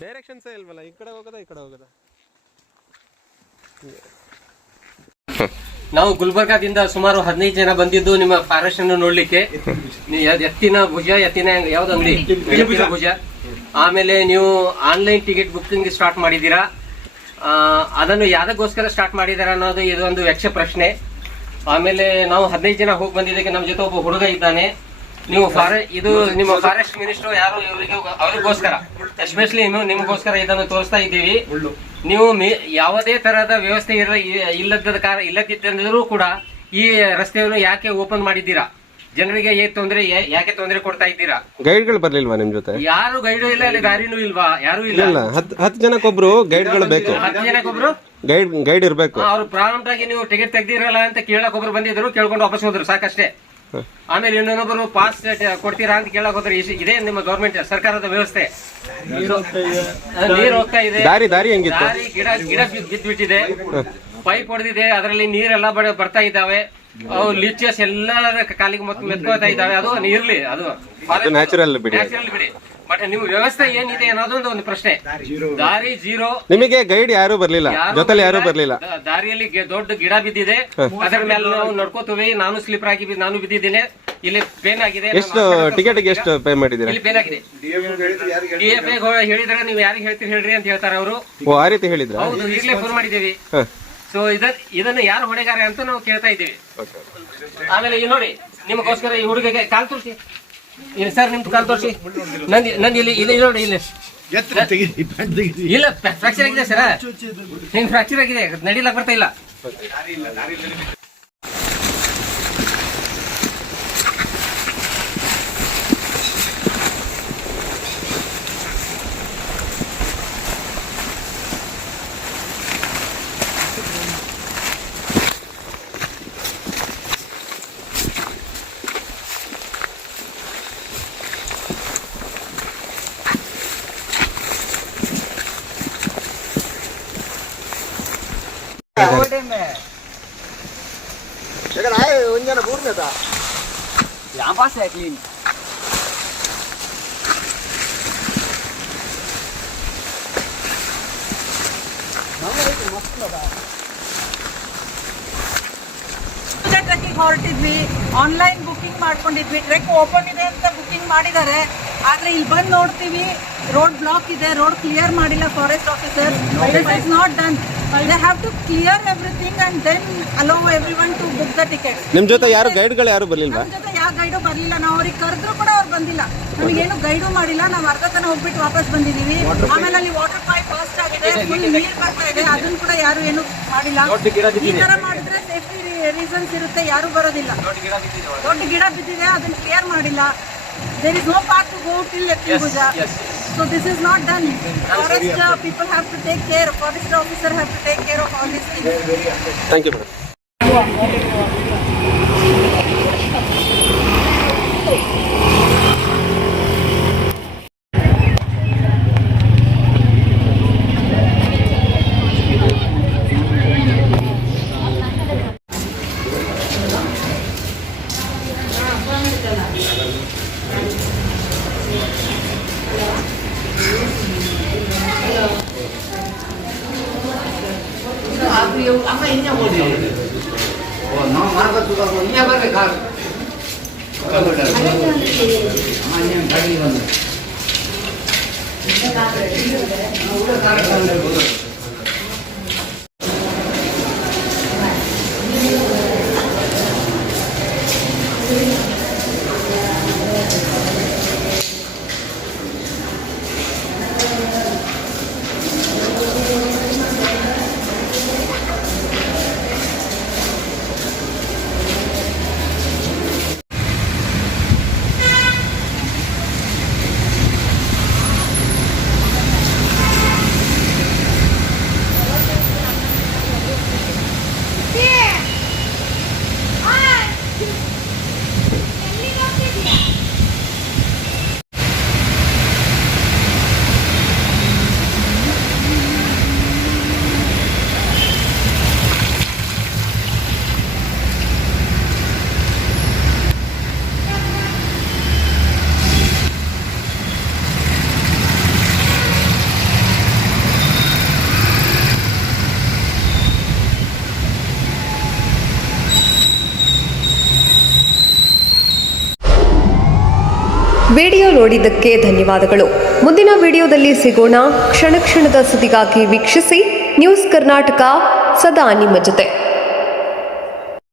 ಡೈರೆಕ್ಷನ್ಸೇ ಇಲ್ವಲ್ಲ, ಈ ಕಡೆ ಹೋಗೋದಾ ಈ ಕಡೆ ಹೋಗೋದಾ? ನಾವು ಗುಲ್ಬರ್ಗಾದಿಂದ ಸುಮಾರು 15 ಜನ ಬಂದಿದ್ದು ನಿಮ್ಮ ಫಾರೆಸ್ಟ್ ಅನ್ನು ನೋಡ್ಲಿಕ್ಕೆ. ಎತ್ತಿನ ಭುಜ, ಎತ್ತಿನ ಯಾವ್ದು ಅಂಗಡಿ, ಎತ್ತಿನ ಭುಜ. ಆಮೇಲೆ ನೀವು ಆನ್ಲೈನ್ ಟಿಕೆಟ್ ಬುಕ್ಕಿಂಗ್ ಸ್ಟಾರ್ಟ್ ಮಾಡಿದ್ದೀರಾ. ಅದನ್ನು ಯಾವ್ದಕ್ಕೋಸ್ಕರ ಸ್ಟಾರ್ಟ್ ಮಾಡಿದಾರ ಅನ್ನೋದು ಇದೊಂದು ಯಕ್ಷ ಪ್ರಶ್ನೆ. ಆಮೇಲೆ ನಾವು 15 ಜನ ಹೋಗಿ ಬಂದಿದ್ದಕ್ಕೆ ನಮ್ಮ ಜೊತೆ ಒಬ್ಬ ಹುಡುಗ ಇದ್ದಾನೆ. ನೀವು ಇದು ನಿಮ್ಮ ಫಾರೆಸ್ಟ್ ಮಿನಿಸ್ಟರ್ ಯಾರು, ಅವ್ರಿಗೋಸ್ಕರ ಎಸ್ಪೆಷಲಿ ನಿಮಗೋಸ್ಕರ ಇದನ್ನು ತೋರಿಸ್ತಾ ಇದ್ದೀವಿ. ನೀವು ಯಾವುದೇ ತರಹದ ವ್ಯವಸ್ಥೆ ಇಲ್ಲದಿದ್ದರೂ ಕೂಡ ಈ ರಸ್ತೆಯನ್ನು ಯಾಕೆ ಓಪನ್ ಮಾಡಿದ್ದೀರಾ? ಜನರಿಗೆ ಯಾಕೆ ತೊಂದರೆ ಕೊಡ್ತಾ ಇದ್ದೀರಾ? ಗೈಡ್ಗಳು ಬರ್ಲಿಲ್ವಾ ನಿಮ್ ಜೊತೆ? ಯಾರು ಗೈಡು ಇಲ್ಲ, ಇಲ್ಲಿ ದಾರಿನೂ ಇಲ್ವಾ? ಯಾರು ಇಲ್ಲ. 10 ಜನಕ್ಕೊಬ್ರು ಗೈಡ್ಗಳು ಬೇಕು. 10 ಜನಕ್ಕೊಬ್ರು ಗೈಡ್ ಇರ್ಬೇಕು. ಅವ್ರು ಪ್ರಾರಂಭ ಆಗಿ ನೀವು ಟಿಕೆಟ್ ತೆಗ್ದಿರಲ್ಲ ಅಂತ ಕೇಳಕ್ ಒಬ್ರು ಬಂದಿದ್ರು, ಕೇಳ್ಕೊಂಡು ವಾಪಸ್ ಹೋದ್ರು, ಸಾಕಷ್ಟೇ. ಆಮೇಲೆ ಇನ್ನೊಬ್ಬರು ಪಾಸ್ ಕೊಡ್ತೀರಾ ಅಂತ ಕೇಳಕ್ ಹೋದ್ರೆ ಇದೇ ನಿಮ್ಮ ಗವರ್ಮೆಂಟ್ ಸರ್ಕಾರದ ವ್ಯವಸ್ಥೆ. ನೀರು ಹೋಗ್ತಾ ಇದೆ, ದಾರಿ ಗಿಡ ಬಿದ್ದ್ಬಿಟ್ಟಿದೆ, ಪೈಪ್ ಹೊಡೆದಿದೆ, ಅದರಲ್ಲಿ ನೀರೆಲ್ಲ ಬರ್ತಾ ಇದ್ದಾವೆ. ಅವು ಲೀಚಸ್ ಎಲ್ಲ ಕಾಲಿಗೆ ಮೆತ್ಕೋತಾ ಇದ್ದಾವೆ. ಅದು ಇರ್ಲಿ, ಅದು ನ್ಯಾಚುರಲ್ ಬಿಡಿ. ಬಟ್ ನಿಮ್ ವ್ಯವಸ್ಥೆ ಏನಿದೆ ಅನ್ನೋದೊಂದು ಒಂದು ಪ್ರಶ್ನೆ. ದಾರಿ ಜೀರೋ. ನಿಮಗೆ ಗೈಡ್ ಯಾರು ಬರ್ಲಿಲ್ಲ, ಜೊತೆಲಿ ಯಾರು ಬರ್ಲಿಲ್ಲ. ದಾರಿಯಲ್ಲಿ ದೊಡ್ಡ ಗಿಡ ಬಿದ್ದಿದೆ, ಅದರ ಮೇಲೆ ನಾವು ನಡ್ಕೋತೀವಿ. ನಾನು ಸ್ಲಿಪರ್ ಆಗಿ ನಾನು ಬಿದ್ದಿದ್ದೇನೆ. ಇಲ್ಲಿ ಪೇನ್ ಆಗಿದೆ. ಎಷ್ಟು ಟಿಕೆಟ್ ಗೆ ಎಷ್ಟು ಪೇ ಮಾಡಿದ್ದೀರಾ? ಇಲ್ಲಿ ಪೇನ್ ಆಗಿದೆ. DFA ಹೇಳಿದ್ರೆ ನೀವು ಯಾರಿಗೆ ಹೇಳ್ತೀರಿ ಹೇಳ್ರಿ ಅಂತ ಹೇಳ್ತಾರೆ ಅವರು. ಆ ರೀತಿ ಹೇಳಿದ್ರ? ಹೌದು, ಈಗಲೇ ಫೋನ್ ಮಾಡಿದ್ದೀವಿ. ಸೊ ಇದನ್ನು ಯಾರು ಹೊಣೆಗಾರ ಅಂತ ನಾವು ಕೇಳ್ತಾ ಇದ್ದೀವಿ. ಆಮೇಲೆ ಈ ನೋಡಿ, ನಿಮಗೋಸ್ಕರ ಈ ಹುಡುಗಿಗೆ ಕಾಲ್ ತೋರಿಸಿ. ಇಲ್ಲ ಸರ್, ನಿಮ್ದು ಕಾಲ್ ತೋರಿಸಿ. ನಂದು ಇಲ್ಲಿ ನೋಡಿ, ಇಲ್ಲಿ ಇಲ್ಲ ಫ್ರಾಕ್ಚರ್ ಆಗಿದೆ ಸರ್. ಹಿಂಗ್ ಫ್ರಾಕ್ಚರ್ ಆಗಿದೆ, ನಡಿಲಕ್ ಬರ್ತಾ ಇಲ್ಲ. यहाँ पास है क्लीन. ಟ್ರೆಕ್ಕಿಂಗ್ ಹೊರಟಿದ್ವಿ, ಆನ್ಲೈನ್ ಬುಕಿಂಗ್ ಮಾಡ್ಕೊಂಡಿದ್ವಿ. ಟ್ರೆಕ್ ಓಪನ್ ಇದೆ ಅಂತ ಬುಕಿಂಗ್ ಮಾಡಿದ್ದಾರೆ, ಆದ್ರೆ ಇಲ್ಲಿ ಬಂದು ನೋಡ್ತೀವಿ ರೋಡ್ ಬ್ಲಾಕ್ ಇದೆ, ರೋಡ್ ಕ್ಲಿಯರ್ ಮಾಡಿಲ್ಲ forest officer. This is not done. They have to clear everything and then allow everyone to book the ticket. ನಿಮ್ ಜೊತೆ ಯಾರು ಗೈಡ್ಗಳು ಯಾರು ಬರ್ಲಿಲ್ವಾ? ನಮ್ಮ ಜೊತೆ ಯಾವ ಗೈಡು ಬರ್ಲಿಲ್ಲ. ನಾವು ಅವ್ರಿಗೆ ಕರೆದ್ರು ಕೂಡ ಅವ್ರು ಬಂದಿಲ್ಲ. ನಮಗೇನು ಗೈಡು ಮಾಡಿಲ್ಲ. ನಾವು ಅರ್ಧ ತನ ಹೋಗ್ಬಿಟ್ಟು ವಾಪಸ್ ಬಂದಿದೀವಿ. ಆಮೇಲೆ ಅಲ್ಲಿ ವಾಟರ್ ಪೈಪ್ ಬರ್ಸ್ಟ್ ಆಗಿದೆ, ಫುಲ್ ನೀರು ಬರ್ತಾ ಇದೆ, ಅದನ್ನು ಕೂಡ ಯಾರು ಏನು ಮಾಡಿಲ್ಲ. ಈ ತರ ಮಾಡಿದ್ರೆ ಸೇಫ್ಟಿ ರೀಸನ್ಸ್ ಇರುತ್ತೆ, ಯಾರು ಬರೋದಿಲ್ಲ. ದೊಡ್ಡ ಗಿಡ ಬಿದ್ದಿದೆ, ಅದನ್ನ ಕ್ಲಿಯರ್ ಮಾಡಿಲ್ಲ. There is no path to go till Ekkuja. So this is not done. Forest people have to take care. Forest officer have to take care of all these things. Thank you, madam. apa ini yang mau di? Oh, no, marga juga mau. Iya berke khas. Kalau dah. Mana yang tadi mana? Udah tarik. Video ನೋಡಿದ್ದಕ್ಕೆ ಧನ್ಯವಾದಗಳು. ಮುಂದಿನ ವಿಡಿಯೋದಲ್ಲಿ ಸಿಗೋಣ. ಕ್ಷಣ ಕ್ಷಣದ ಸುದ್ದಿಗಾಗಿ ವೀಕ್ಷಿಸಿ news Karnataka, ಸದಾ ನಿಮ್ಮ ಜೊತೆ.